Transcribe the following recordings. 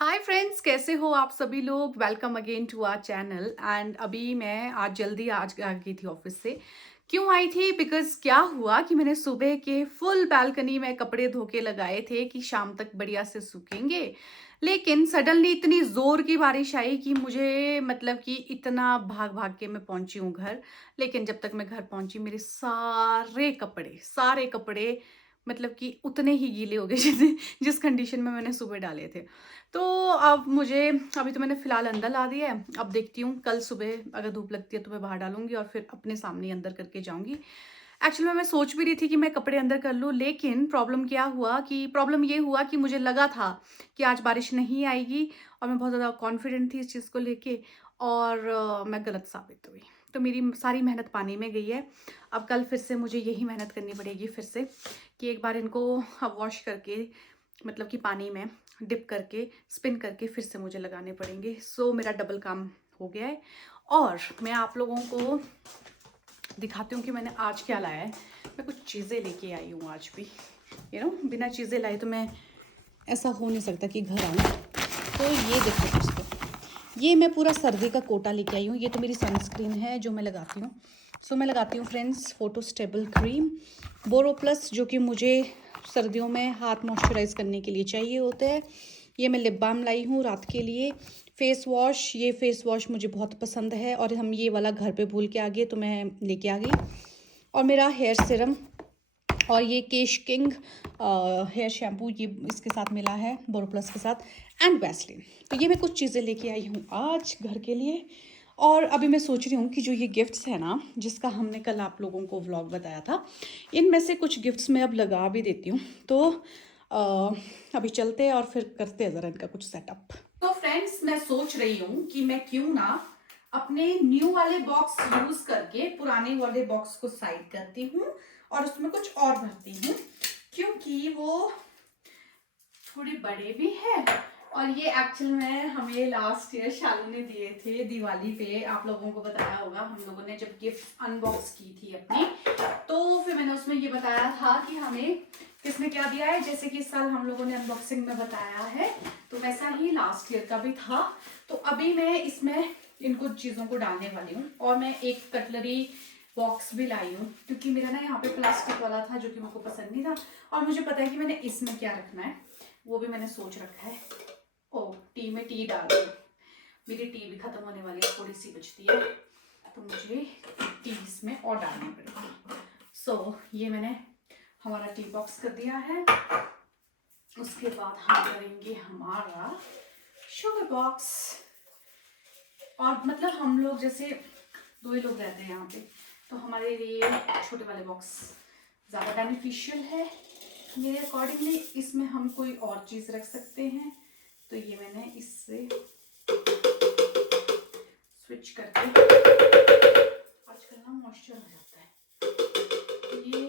Hi friends, कैसे हो आप सभी लोग। Welcome again to our channel. And अभी मैं आज आ गई थी ऑफिस से। क्यों आई थी? बिकॉज क्या हुआ कि मैंने सुबह के फुल बालकनी में कपड़े धो के लगाए थे कि शाम तक बढ़िया से सूखेंगे। लेकिन सडनली इतनी जोर की बारिश आई कि मुझे मतलब कि इतना भाग भाग के मैं पहुंची हूँ घर। लेकिन जब तक मैं घर पहुंची मेरे सारे कपड़े मतलब कि उतने ही गीले हो गए जिस कंडीशन में मैंने सुबह डाले थे। तो अब मुझे अभी तो मैंने फ़िलहाल अंदर ला दिया है। अब देखती हूँ कल सुबह अगर धूप लगती है तो मैं बाहर डालूँगी और फिर अपने सामने ही अंदर करके जाऊँगी। एक्चुअली में मैं सोच भी रही थी कि मैं कपड़े अंदर कर लूँ, लेकिन प्रॉब्लम ये हुआ कि मुझे लगा था कि आज बारिश नहीं आएगी और मैं बहुत ज़्यादा कॉन्फिडेंट थी इस चीज़ को लेके। और मैं गलत साबित हुई। तो मेरी सारी मेहनत पानी में गई है। अब कल फिर से मुझे यही मेहनत करनी पड़ेगी फिर से कि एक बार इनको वॉश करके मतलब कि पानी में डिप करके स्पिन करके फिर से मुझे लगाने पड़ेंगे। सो मेरा डबल काम हो गया है। और मैं आप लोगों को दिखाती हूँ कि मैंने आज क्या लाया है। मैं कुछ चीज़ें लेके आई हूँ आज भी। बिना चीज़ें लाए तो मैं ऐसा हो नहीं सकता कि घर आऊँ। तो ये देखो दोस्तों, ये मैं पूरा सर्दी का कोटा लेके आई हूँ। ये तो मेरी सनस्क्रीन है जो मैं लगाती हूँ। सो मैं लगाती हूँ फ्रेंड्स फोटो स्टेबल क्रीम बोरो प्लस, जो कि मुझे सर्दियों में हाथ मॉइस्चराइज करने के लिए चाहिए होते हैं। ये मैं लिप बाम लाई हूँ रात के लिए। ये फेस वॉश मुझे बहुत पसंद है और हम ये वाला घर पे भूल के आ गए तो मैं लेके आ गई। और मेरा हेयर सीरम और ये केश किंग हेयर शैम्पू, ये इसके साथ मिला है बोरोप्लस के साथ, एंड वैसलीन। तो ये मैं कुछ चीज़ें लेके आई हूँ आज घर के लिए। और अभी मैं सोच रही हूँ कि जो ये गिफ्ट्स है ना, जिसका हमने कल आप लोगों को व्लॉग बताया था, इनमें से कुछ गिफ्ट्स मैं अब लगा भी देती हूँ। तो अभी चलते हैं और फिर करते हैं ज़रा इनका कुछ सेटअप। तो फ्रेंड्स, मैं सोच रही हूँ कि मैं क्यों ना अपने न्यू वाले बॉक्स यूज करके पुराने वाले बॉक्स को साइड करती हूँ और उसमें कुछ और भरती हूँ, क्योंकि वो थोड़े बड़े भी है। और ये एक्चुअल में हमें लास्ट ईयर शालू ने दिए थे दिवाली पे। आप लोगों को बताया होगा, हम लोगों ने जब गिफ्ट अनबॉक्स की थी अपनी, तो फिर मैंने उसमें ये बताया था कि हमें किसने क्या दिया है। जैसे कि इस साल हम लोगों ने अनबॉक्सिंग में बताया है, तो वैसा ही लास्ट ईयर का भी था। तो अभी मैं इसमें इन कुछ चीज़ों को डालने वाली हूँ। और मैं एक कटलरी बॉक्स भी लाई हूँ, क्योंकि मेरा ना यहाँ पे प्लास्टिक वाला था जो कि मेरे को पसंद नहीं था। और मुझे पता है कि मैंने इसमें क्या रखना है, वो भी मैंने सोच रखा है। ओ, टी में टी डाल दूँ। मेरी टी भी खत्म होने वाली है, थोड़ी सी बचती है, तो मुझे टी इसमें और डालनी पड़ेगी। सो ये मैंने हमारा टी बॉक्स कर दिया है। उसके बाद हम करेंगे हमारा शुगर बॉक्स। और मतलब हम लोग जैसे दो ही लोग रहते हैं यहाँ पे, तो हमारे लिए छोटे वाले बॉक्स ज़्यादा बेनिफिशियल है मेरे अकॉर्डिंगली। इसमें हम कोई और चीज़ रख सकते हैं, तो ये मैंने इससे स्विच करके, आजकल ना मॉइस्चर हो जाता है ये,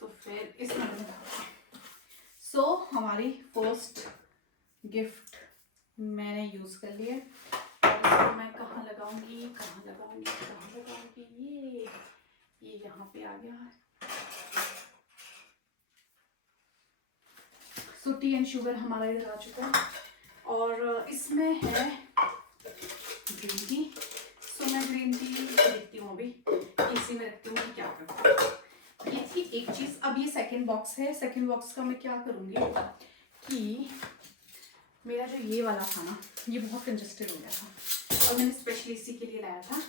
तो फिर इसमें मैंने डाला। सो हमारी फर्स्ट गिफ्ट मैंने यूज़ कर लिया। और इसको मैं कहाँ लगाऊंगी, ये यहाँ पे आ गया। सो टी एंड शुगर हमारा इधर आ चुका है। और इसमें है ग्रीन टी। सो मैं ग्रीन टी देखती हूँ अभी, इसी में रखती हूँ कि क्या करती हूँ। ये थी एक चीज़। अब ये सेकंड बॉक्स है। सेकंड बॉक्स का मैं क्या करूँगी कि मेरा जो ये वाला था ना, ये बहुत कंजस्टेड हो गया था और मैंने स्पेशली इसी के लिए लाया था।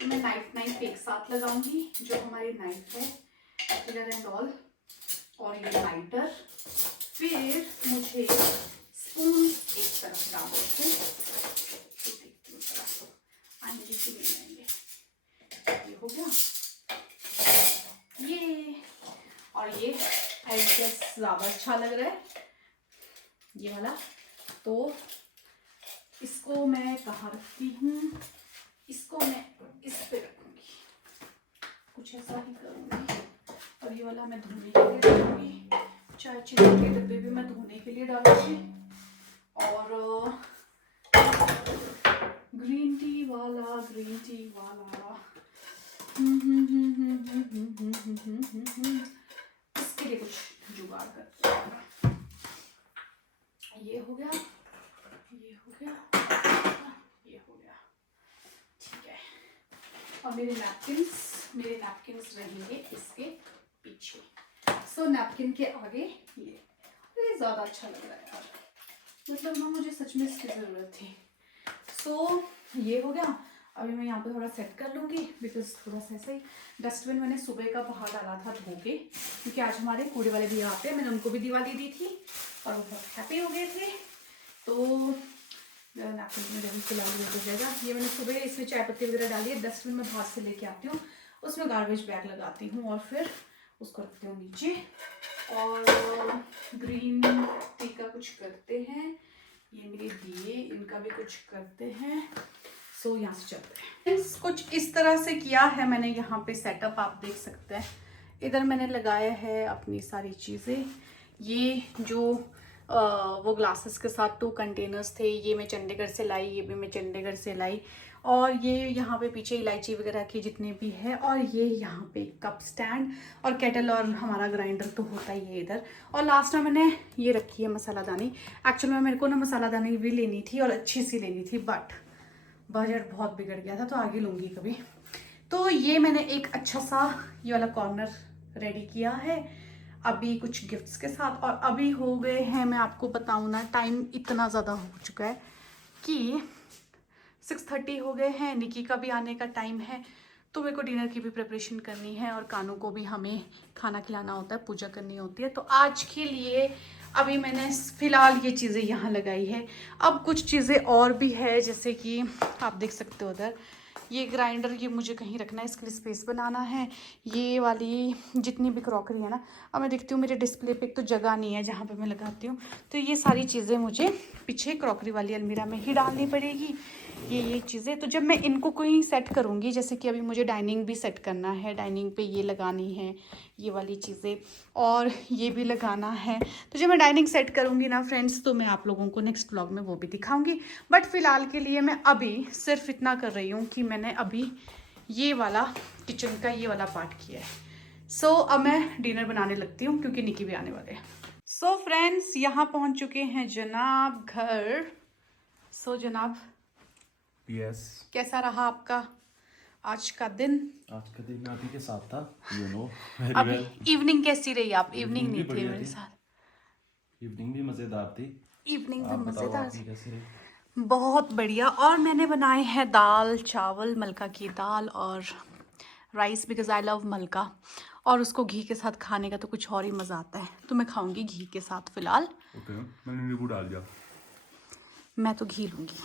तो मैं नाइफ एक साथ लगाऊंगी, जो हमारी नाइफ है किलर एंड ऑल, और ये लाइटर। फिर मुझे स्पून एक तरफ डाल के, ये हो गया ये। और ये ज़्यादा अच्छा लग रहा है ये वाला, तो इसको मैं कहाँ रखती हूँ, इसको मैं इस पे रखूंगी, कुछ ऐसा ही करूँगी। और ये वाला मैं धोने के लिए डालूंगी, चाय चिकन के डब्बे भी मैं धोने के लिए डालूंगी। और ग्रीन टी वाला इसके लिए कुछ जुगाड़ करते हैं। ये हो गया। ये हो गया, ये हो गया, ठीक है। और मेरे नैपकिन्स रहेंगे इसके पीछे। सो नैपकिन के आगे ये ज़्यादा अच्छा लग रहा है यार, मतलब ना मुझे सच में इसकी ज़रूरत थी। सो ये हो गया। अभी मैं यहाँ पे थोड़ा सेट कर लूँगी बिकॉज थोड़ा सा ऐसा ही डस्टबिन मैंने सुबह का बाहर डाला था धो के, क्योंकि आज हमारे कूड़े वाले भैया आते हैं, मैंने उनको भी दिवाली दी थी और वो बहुत हैप्पी हो गए थे। तो नैपकिन में जब फिलहाल हो जाएगा। ये मैंने सुबह इसमें चाय पत्ती वगैरह डाली है, डस्टबिन में बाहर से लेके आती हूँ, उसमें गार्बेज बैग लगाती हूँ और फिर उसको रखती हूँ नीचे। और ग्रीन टी का कुछ करते हैं, ये मेरे दिए इनका भी कुछ करते हैं। सो यहाँ से चलते हैं। कुछ इस तरह से किया है मैंने यहाँ पे सेटअप, आप देख सकते हैं। इधर मैंने लगाया है अपनी सारी चीज़ें। ये जो वो ग्लासेस के साथ 2 कंटेनर्स थे, ये मैं चंडीगढ़ से लाई, ये भी मैं चंडीगढ़ से लाई। और ये यहाँ पे पीछे इलायची वगैरह की जितने भी है, और ये यहाँ पे कप स्टैंड और केटल और हमारा ग्राइंडर तो होता ही है इधर। और लास्ट में मैंने ये रखी है मसालादानी। एक्चुअली में मेरे को ना मसालादानी भी लेनी थी और अच्छी सी लेनी थी, बट बजट बहुत बिगड़ गया था, तो आगे लूँगी कभी। तो ये मैंने एक अच्छा सा ये वाला कॉर्नर रेडी किया है अभी कुछ गिफ्ट्स के साथ। और अभी हो गए हैं, मैं आपको बताऊँ ना, टाइम इतना ज़्यादा हो चुका है कि 6:30 हो गए हैं। निकी का भी आने का टाइम है, तो मेरे को डिनर की भी प्रिपरेशन करनी है और कानू को भी हमें खाना खिलाना होता है, पूजा करनी होती है। तो आज के लिए अभी मैंने फ़िलहाल ये चीज़ें यहाँ लगाई है। अब कुछ चीज़ें और भी है, जैसे कि आप देख सकते हो उधर ये ग्राइंडर, ये मुझे कहीं रखना है, इसके लिए स्पेस बनाना है। ये वाली जितनी भी क्रॉकरी है ना, अब मैं देखती हूँ मेरे डिस्प्ले पे तो जगह नहीं है जहाँ पे मैं लगाती हूँ, तो ये सारी चीज़ें मुझे पीछे क्रॉकरी वाली अलमीरा में ही डालनी पड़ेगी। ये चीज़ें तो जब मैं इनको कहीं सेट करूँगी, जैसे कि अभी मुझे डाइनिंग भी सेट करना है, डाइनिंग पे ये लगानी है ये वाली चीज़ें, और ये भी लगाना है। तो जब मैं डाइनिंग सेट करूँगी ना फ्रेंड्स, तो मैं आप लोगों को नेक्स्ट व्लॉग में वो भी दिखाऊंगी। बट फ़िलहाल के लिए मैं अभी सिर्फ इतना कर रही हूँ कि मैंने अभी ये वाला किचन का ये वाला पार्ट किया है। सो अब मैं डिनर बनाने लगती हूँ, क्योंकि निकी भी आने वाले हैं। सो फ्रेंड्स, यहाँ पहुँच चुके हैं जनाब घर। सो जनाब, यस, कैसा रहा आपका आज का दिन? आज का दिन आप ही के साथ था, यू नो वेरी अभी वेल। इवनिंग कैसी रही? आप इवनिंग इवनिंग भी नहीं थे बढ़िया मेरे थी, साथ? इवनिंग भी मज़ेदार थी। इवनिंग भी आप बताओ मज़ेदार आपकी कैसी रही? थी, बहुत बढ़िया। और मैंने बनाए हैं दाल चावल, मलका की दाल और राइस, बिकॉज आई लव मलका। और उसको घी के साथ खाने का तो कुछ और ही मज़ा आता है, तो मैं खाऊंगी घी के साथ फ़िलहाल। ओके, मैंने नींबू डाल दिया। मैं तो घी लूँगी।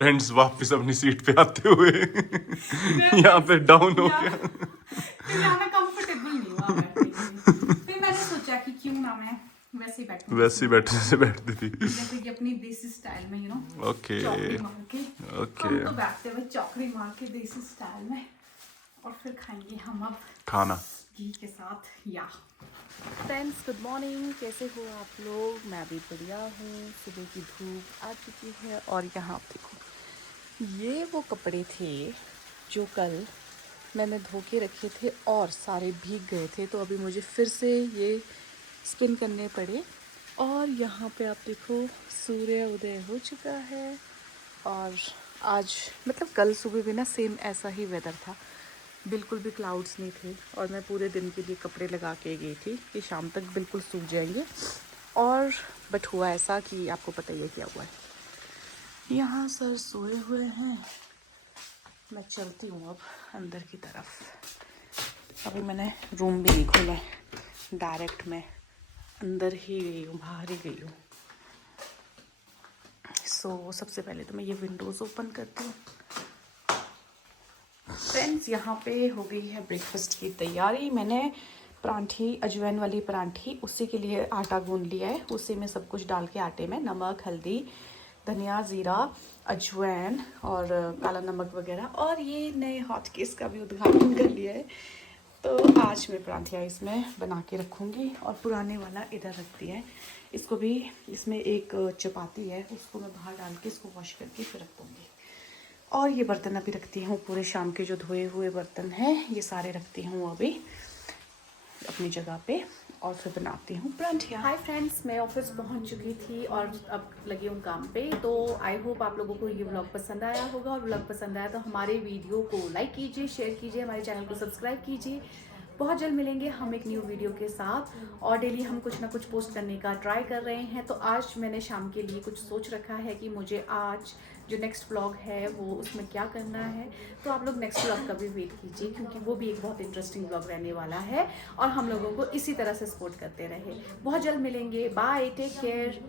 फ्रेंड्स वापस अपनी सीट पे आते हुए यहाँ पे डाउन हो गया। फिर यहाँ मैं कंफर्टेबल नहीं हुआ बैठने के लिए। फिर मैंने सोचा कि क्यों ना मैं वैसे ही बैठूं, वैसे ही बैठने से बैठती थी। जैसे कि अपनी देसी स्टाइल में, यू नो, ओके चौकड़ी मार के। ओके, हम तो बैठते हुए चौकड़ी मार के देसी स्टाइल में, और फिर खाएंगे हम अब खाना घी के साथ। या फ्रेंड्स, गुड मॉर्निंग, कैसे हो आप लोग? मैं भी बढ़िया हूँ। सुबह की धूप आ चुकी है और यहाँ आप देखो, ये वो कपड़े थे जो कल मैंने धो के रखे थे और सारे भीग गए थे, तो अभी मुझे फिर से ये स्पिन करने पड़े। और यहाँ पे आप देखो सूर्य उदय हो चुका है। और आज मतलब कल सुबह भी ना सेम ऐसा ही वेदर था, बिल्कुल भी क्लाउड्स नहीं थे, और मैं पूरे दिन के लिए कपड़े लगा के गई थी कि शाम तक बिल्कुल सूख जाएंगे। और बट हुआ ऐसा कि आपको पता ही है क्या हुआ है। यहाँ सर सोए हुए हैं, मैं चलती हूँ अब अंदर की तरफ। अभी मैंने रूम भी नहीं खोला है, डायरेक्ट मैं अंदर ही गई हूँ, बाहर ही गई हूँ। सो सबसे पहले तो मैं ये विंडोज़ ओपन करती हूँ। फ्रेंड्स, यहाँ पे हो गई है ब्रेकफास्ट की तैयारी। मैंने परांठी, अजवाइन वाली परांठी, उसी के लिए आटा गूंद लिया है। उसी में सब कुछ डाल के आटे में नमक, हल्दी, धनिया, ज़ीरा, अजवाइन और काला नमक वगैरह, और ये नए हॉट केस का भी उद्घाटन कर लिया है। तो आज मैं परांठियाँ इसमें बना के रखूँगी, और पुराने वाला इधर रख दिया है। इसको भी, इसमें एक चपाती है, उसको मैं बाहर डाल के इसको वॉश करके फिर रख दूँगी। और ये बर्तन अभी रखती हूँ, पूरे शाम के जो धोए हुए बर्तन हैं ये सारे रखती हूँ अभी। अपनी जगह पे और फिर बनाती हूँ परांठियाँ। हाय फ्रेंड्स, मैं ऑफिस पहुँच चुकी थी और अब लगी हूँ काम पे। तो आई होप आप लोगों को ये व्लॉग पसंद आया होगा, और व्लॉग पसंद आया तो हमारे वीडियो को लाइक कीजिए, शेयर कीजिए, हमारे चैनल को सब्सक्राइब कीजिए। बहुत जल्द मिलेंगे हम एक न्यू वीडियो के साथ, और डेली हम कुछ ना कुछ पोस्ट करने का ट्राई कर रहे हैं। तो आज मैंने शाम के लिए कुछ सोच रखा है कि मुझे आज जो नेक्स्ट व्लॉग है वो उसमें क्या करना है। तो आप लोग नेक्स्ट व्लॉग का भी वेट कीजिए, क्योंकि वो भी एक बहुत इंटरेस्टिंग व्लॉग रहने वाला है, और हम लोगों को इसी तरह से सपोर्ट करते रहे। बहुत जल्द मिलेंगे, बाय, टेक केयर।